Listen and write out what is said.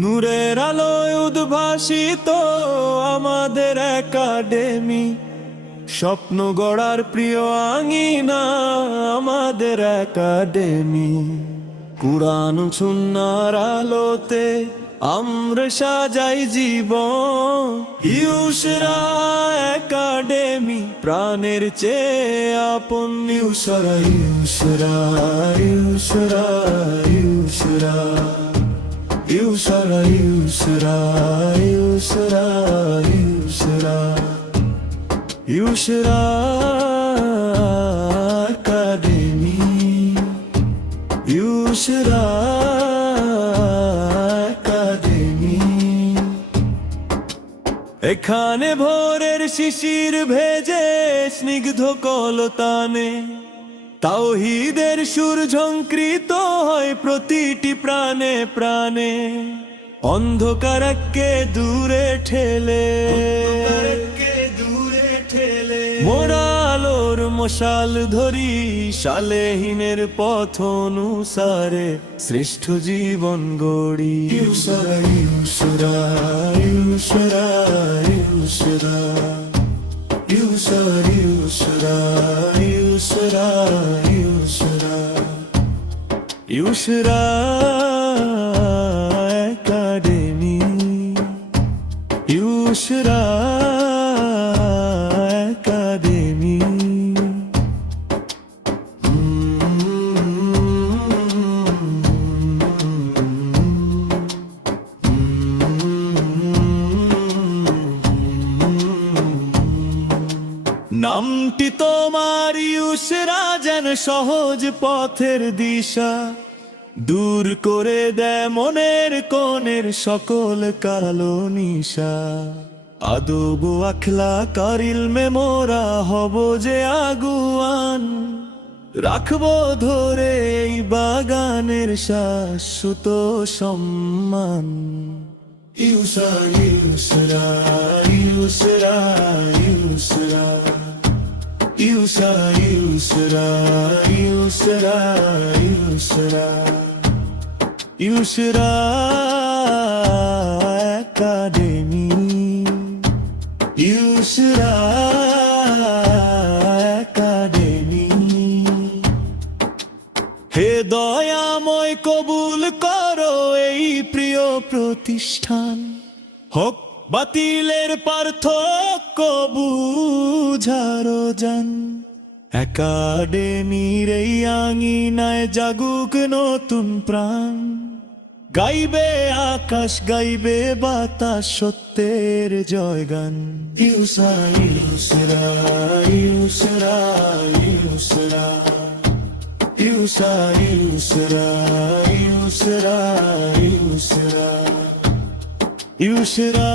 নূরের আলোয় উদ্ভাসিত আমাদের একাডেমি, স্বপ্ন গড়ার প্রিয় আঙিনা আমাদের একাডেমি। কুরআন সুন্নাহর আলোতে আমরা সাজাই জীবন। ইউসরা একাডেমি প্রাণের চেয়ে আপন। ইউসরা ইউসরা ইউসরা ইউসরা ইউসরা ইউসরা ইউসরা ইউসরা ইউসরা একাডেমি, ইউসরা একাডেমি। এখানে ভোরের শিশির ভেজে স্নিগ্ধ কলতানে তাওহীদের সুর ঝংকৃত হয় প্রতিটি প্রাণে প্রাণে। অন্ধকারকে দূরে ঠেলে মোরা আলোর মশাল ধরি, সালেহীনের পথ অনুসারে শ্রেষ্ঠ জীবন গড়ি। ইউসরা ইউসরা ইউসরা ইউসরা ইউসরা ইউসরা ইউসরা ইউসরা ইউসরা একাডেমি, ইউসরা একাডেমি। নামটি তোমার ইউসরা যেন সহজ পথের দিশা, দূর করে দেয় মনের কোণের সকল কালো নিশা। আদব আখলাক আর ইলমে মোরা হব যে আগুয়ান, রাখবো ধরে এই বাগানের শাশ্বত সম্মান। ইউসরা ইউসরা ইউসরা ইউসরা ইউসরা ইউসরা ইউসরা ইউসরা ইউসরা একাডেমি, ইউসরা একাডেমি। হে দয়াময় কবুল করো এই প্রিয় প্রতিষ্ঠান, হোক বাতিলের পার্থক্য বুঝারো জান। একাডেমির এই আঙিনায় জাগুক নতুন প্রাণ, গাইবে আকাশ গাইবে বাতাস সত্যের জয়গান। ইউসরা ইউসরা ইউসরা ইউসরা ইউসরা ইউসরা ইউসরা ইউসরা ইউসরা